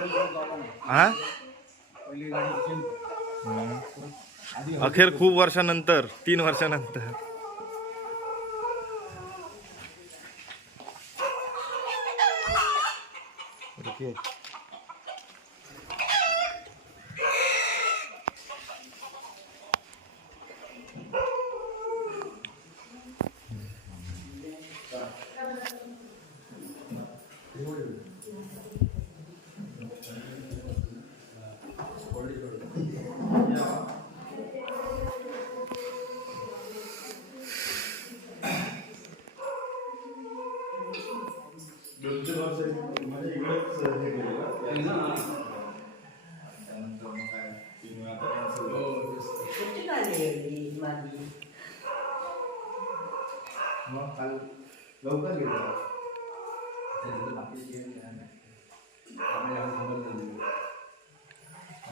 हा? अखेर खूप वर्षानंतर तीन वर्षानंतर. कुठे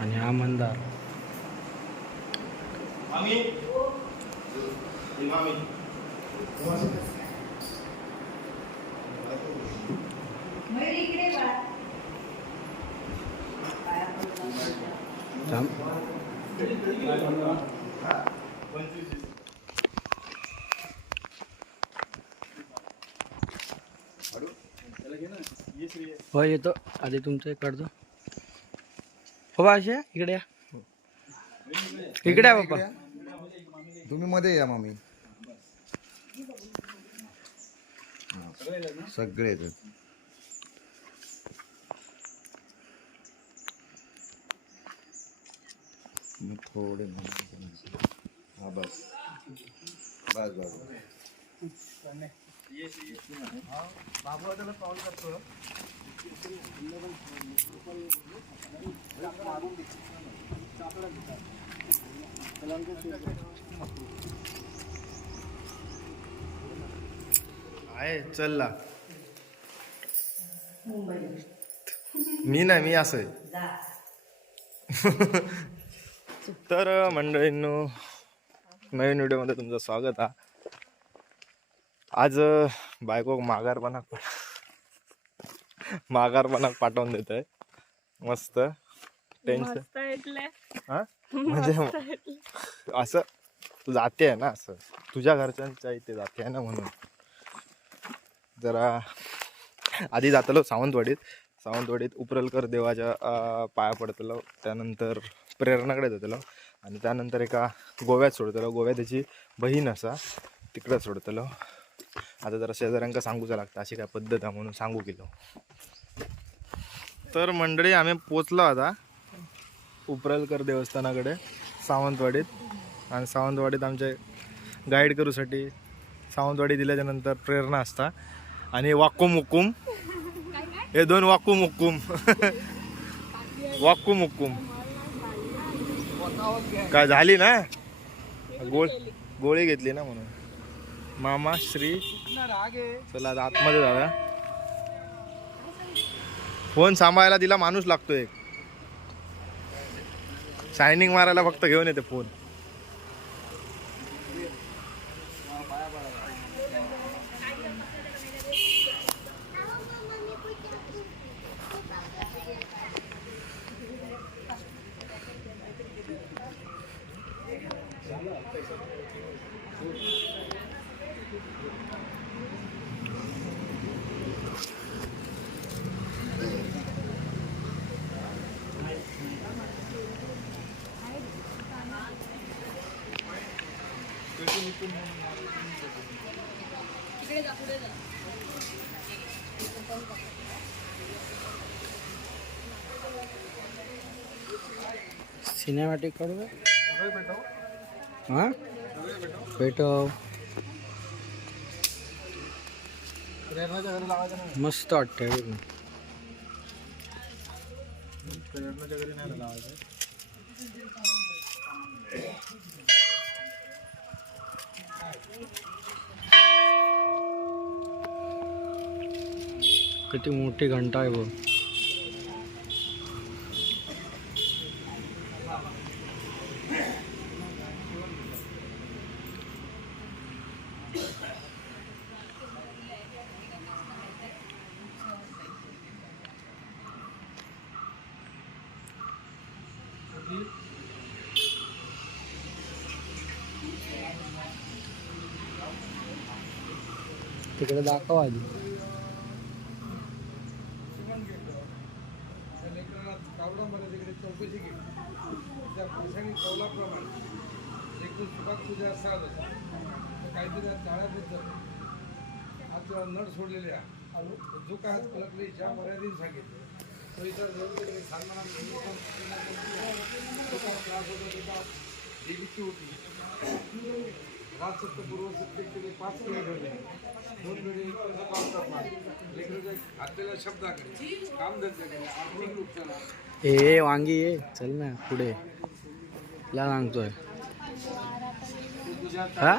आणि हा मंदार. आम्ही इमामी इकडे बघा. पाया पडतात. थांब हो येतो. आधी तुमचं एक काढतो. हो बा अशा? इकडे या. इकडे या बाबा तुम्ही मध्ये या मामी. सगळे येतात मग थोडे हा बस बस बस. बाबू त्याला कॉल करतो आहे चलला मी नाही मी असं तर मंडळींनो नवीन व्हिडिओमध्ये तुमचं स्वागत आहे आज बायको माघारपणाक माघारपणाक पाठवून देत आहे मस्त टेन्शन हा? म्हणजे असं तू जाते आहे ना असं. तुझ्या घरच्यांच्या इथे जाते आहे ना म्हणून. जरा आधी जातलो सावंतवाडीत. सावंतवाडीत उपरलकर देवाच्या पाया पडतलो. त्यानंतर प्रेरणाकडे जातलो. आणि त्यानंतर एका गोव्यात सोडतलो. गोव्यात त्याची बहीण असा. तिकडं सोडतलो. आता जरा शेजाऱ्यांका सांगूचं लागतं अशी काय पद्धत आहे म्हणून सांगू केलो तर मंडळी आम्ही पोचलो आता उपरलकर देवस्थानाकडे सावंतवाडीत. आणि सावंतवाडीत आमचे गाईड करूसाठी सावंतवाडी दिल्याच्या नंतर प्रेरणा असता. आणि वाक्कू मुक्कुम हे दोन वाक्कू मुक्कुम वाक्कू मुक्कुम काय झाली ना? गोळ गोळी घेतली ना म्हणून. मामा श्री. चला आतमध्ये जाऊया. फोन सांभाळायला तिला माणूस लागतो एक शायनिंग मारायला फक्त घेऊन येते फोन. सिनेमॅटिक करू हां हा मस्त वाटतंय किती मोठी घंटा आहे बघ. तिकडे दाखव आधी कावडामध्ये तिकडे चौकशी केली त्या पैशाने कौलाप्रमाणे एकूण सुखात तुझ्या असाल काहीतरी जाळ्याबद्दल आज नड सोडलेले आहे जो काय पलटले ज्या मर्यादेने सांगितलं. तो इतर जरूर काय त्रास होता तो का देवीची होती. राजसत्तपूर्व सत्तेकडे पाच वेळे घडले. दोन वेळे पाच लेकराच्या घातलेल्या शब्दाकडे कामधंद्याकडे आर्थिक नुकसाना. ए वांगी ये चल ना पुढे. ला सांगतोय. हा?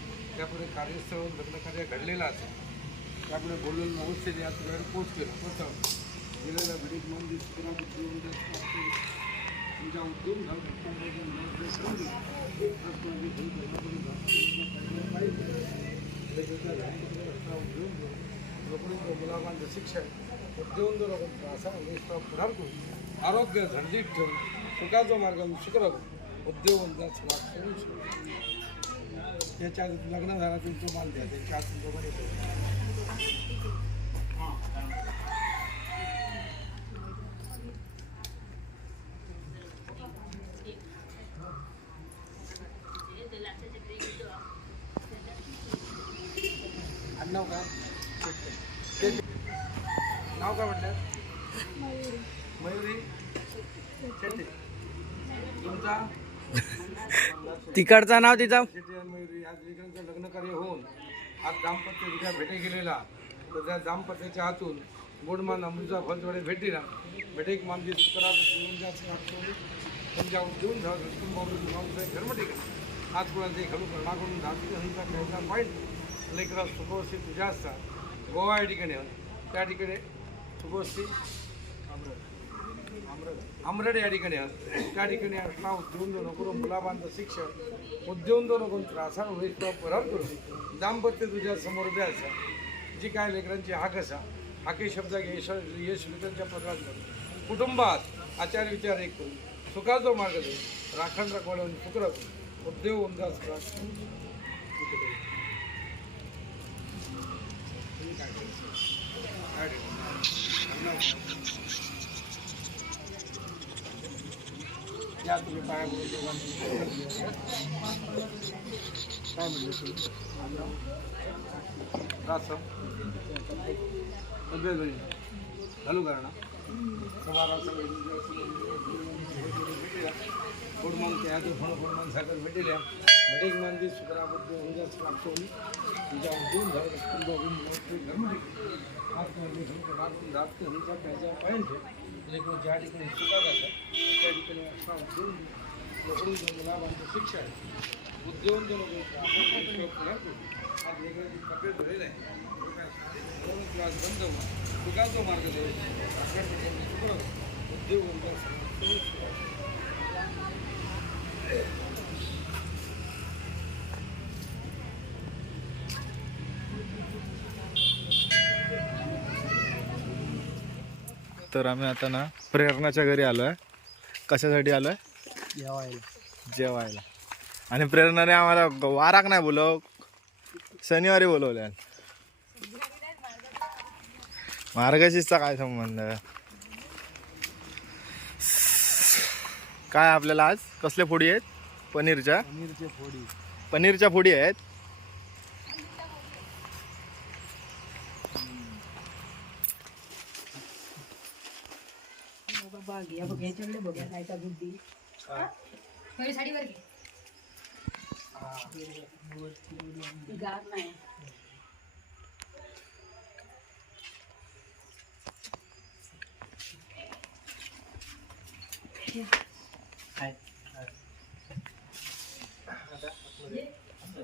त्यापुढे कार्यस्थळ लग्न कार्य घडलेलं असेल त्यामुळे बोलून नवस्ते या ठिकाणी पोच केलं. पोचावलं गेलेल्या घडीत मन दिवस पुन्हा तुमच्या उद्योग झालं. मुलाबांचं शिक्षण उद्योग उद्योगधंदो असा पुढार करून आरोग्य झंडीत ठेवून सुखाचा मार्ग शुक्र शकतो. त्याच्या लग्न झाला तुमचं माल द्या त्यांच्या हातून येतो नाव काय? नाव काय म्हटलं? मयुरी. शेट्टी. तुमचा? तिकडचं नाव तिचा शेट्टी आणि मयुरी आज लेकरांचं लग्न कार्य होऊन आज दाम्पत्य विद्या भेटे गेलेला तर त्या दाम्पत्याच्या हातून गोडमान अमृता फलतोडे भेटीला. भेटेक मामजी सुकरा तुमच्या देऊन जाऊ कुटुंबावर धर्म ठिकाणी आज कुणाला ते घडू नाकडून धातू हंसा खेळता पाहिजे लेकरा सुखवस्थित तुझ्या असतात गोवा या ठिकाणी त्या ठिकाणी सुखवस्थित आमरड या ठिकाणी आहे. त्या ठिकाणी असला उद्योगधंदो नको मुलाबांचं शिक्षण उद्योगधंदो नको त्रासा होईल परत करून दाम्पत्य तुझ्या समोर उभे असा जी काय लेकरांची हाक असा हाके शब्द यश यश विठ्ठलच्या पत्रात कुटुंबात आचार विचार एक करून सुखाचो मार्ग देऊन राखण रखवाडून सुख राखून उद्योग उमदास तुम्ही पाया पडून दोघांनी. काय म्हणले तुम्ही रासम तब्येत बरी घालू करा ना गोड मग त्या हातून फळ गोड मग साखर भेटेल्या भेटेक मंदी शुक्राबद्दल उद्याच म्हणजे लागतो लेकिन ज्या ठिकाणी चुका करतात त्या ठिकाणी असा उद्योग घेऊन मुलाबांचं म्हणजे शिक्षण उद्योग जो आज वेगळ्याची तब्येत झालेला आहे दोन क्लास बंद होऊन सुखाचा मार्ग उद्योग म्हणजे तर आम्ही आता ना प्रेरणाच्या घरी आलो आहे कशासाठी आलो आहे जेवायला. जेवायला. आणि प्रेरणाने आम्हाला वाराक नाही बोलव शनिवारी बोलवल्या मार्गशीर्षचा काय संबंध? काय आपल्याला आज? कसल्या फोडी आहेत? पनीरच्या? पनीरच्या फोडी आहेत? बघ बघ याच्याकडे बघा का बुद्धी. थोडी साडीवर घे. गार नाही.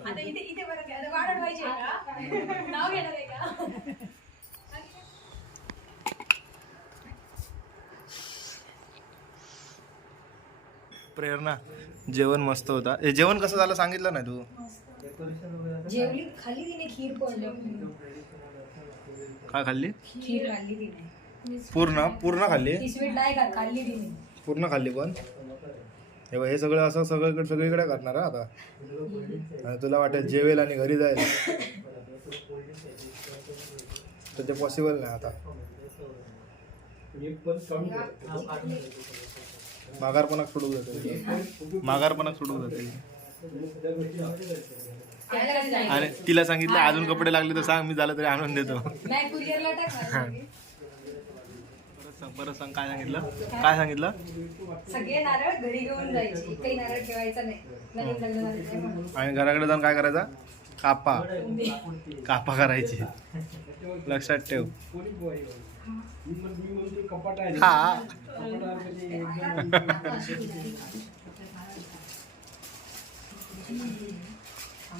आता इथे इथे बरं वाढ पाहिजे का नाव घेणार आहे का? प्रेरणा. जेवण मस्त होता. हे जेवण कसं झालं सांगितलं नाही तू? जेवली खाल्ली तिने खीर काय खाल्ली? खीर खाल्ली तिने. पूर्ण पूर्ण खाल्ली? स्वीट नाही का खाल्ली तिने. पूर्ण खाल्ली पण? हे बघ, हे सगळं असं सगळीकडे सगळीकडे करणार हा आता. आणि तुला वाटेल जेवेल आणि घरी जाईल. तर ते पॉसिबल नाही आता. माघारपणाक सोडू जाते. माघारपणाक सोडू जाते? आणि तिला सांगितलं अजून कपडे लागले तर सांग मी झालं तरी आणून देतो. परत सांग काय सांगितलं? काय सांगितलं? सगळे नारळ घरी घेऊन जायचे. काही नारळ ठेवायचा नाही. आणि घराकडे जाऊन काय करायचा? कापा. कापा करायची. लक्षात ठेव. हा.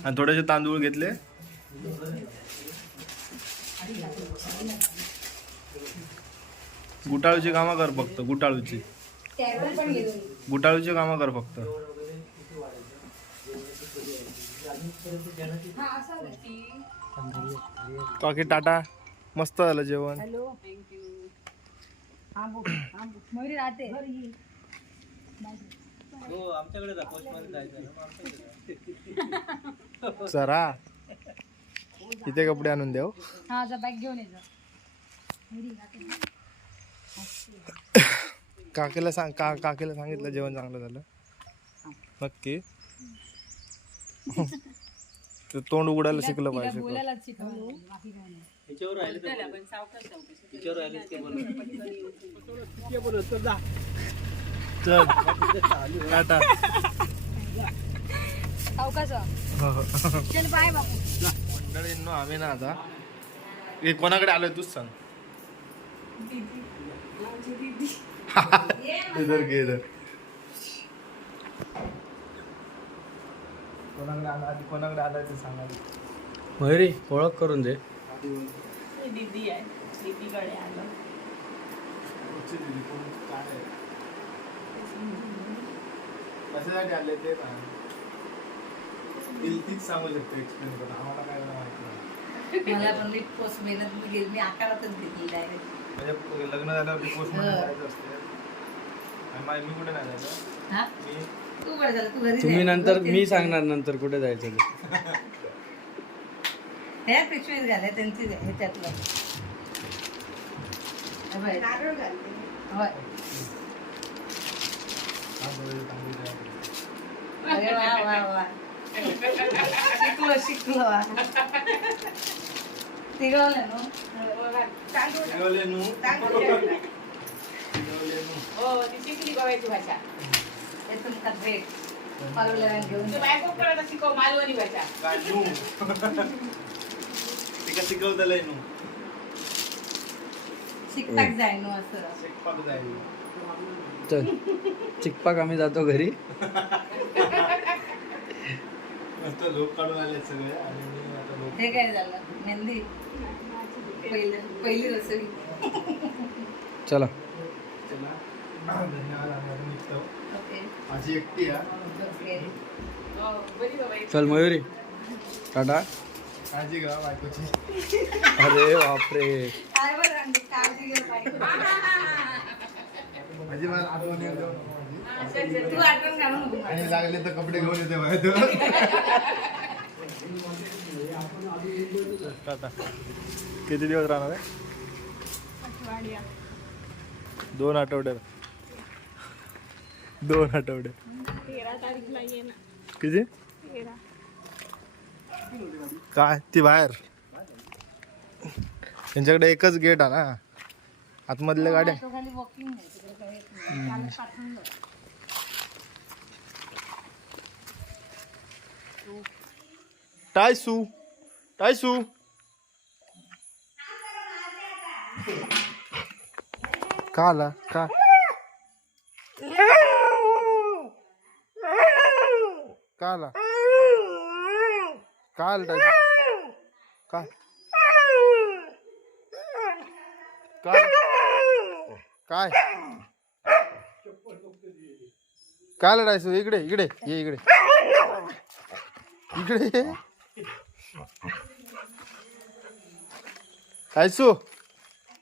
आणि थोडेसे तांदूळ घेतले. गुटाळूची कामं कर फक्त गुटाळूची. त्यावर पण घेऊन गुटाळूची कामं कर फक्त. हा बाकी टाटा. मस्त झालं जेवण. हॅलो. थँक्यू हा चरा. इथे कपडे आणून देऊ हा जा बॅग घेऊन ये जा. काकीला सांग का काकीला सांगितलं जेवण चांगलं झालं. नक्की. ते तोंड उघडायला शिकलं पाहिजे बोलायलाच शिकवलं. बाकी काय नाही. चल टाटा सावकाश चल बाय बापू मंडळींनो आम्ही ना आता हे कोणाकडे आलोय तूच सांग. इधर घे इधर कोणाकडे आला आधी कोणाकडे आलाय ते सांगा मयुरी ओळख करून दे. काय आहे? कशासाठी आले ते सांग ती- तीच सांगू शकते एक्सप्लेन करून. आम्हाला काय माहिती नाही मला पण लई पोस्ट मेहनत मी गेली मी आकारातच घेतली डायरेक्ट म्हणजे लग्न झाल्यावर पोस्टमध्ये जायचं असते. आणि मा- मी कुठे नाही जायचं? हा? मी तू बरं झालं तू घरी तुम्ही जाय. नंतर मी सांगणार नंतर कुठे जायचं ते. ह्या पिशवीत घाल्या त्यांची ह्याच्यातलं हे बघ. होय. अरे वा वा वा शिकलो शिकलो तिघवलं ना शिकवले नू. हे तुमचा भेट पावलं घेऊन काय नू? तिका शिकवतलंय नू शिकताक जाय नो असं. शिकपाक जाईल चल. चिकपाक आम्ही जातो घरी. मस्त लोक काढून आले सगळे आणि मी आता लोक हे काय झालं? मेहंदी? पहिलं पहिली रसोई. चला. चला. धन्यवाद आम्ही आता निघतो. ओके. माझी एकटी आहे. ओके. चल मयुरी. टाटा. काळजी घ्या बायकोची. अरे बापरे. काय बरं अंडी, काळजी घे बाई. माझी मला आठवण येऊ देऊ नको माझी. तू आठवण नको आणि लागले तर कपडे घेऊन येते बाहेर. टाटा किती दिवस राहणार आहे? दोन आठवडे दोन आठवडे. किती? काय? ती बाहेर. त्यांच्याकडे एकच गेट आहे ना. आतमधल्या गाड्या. टायसू. टायसू. का आला? का? का आला? काय आला टायसू काय काय? काय आला इकडे इकडे ये इकडे. इकडे ये.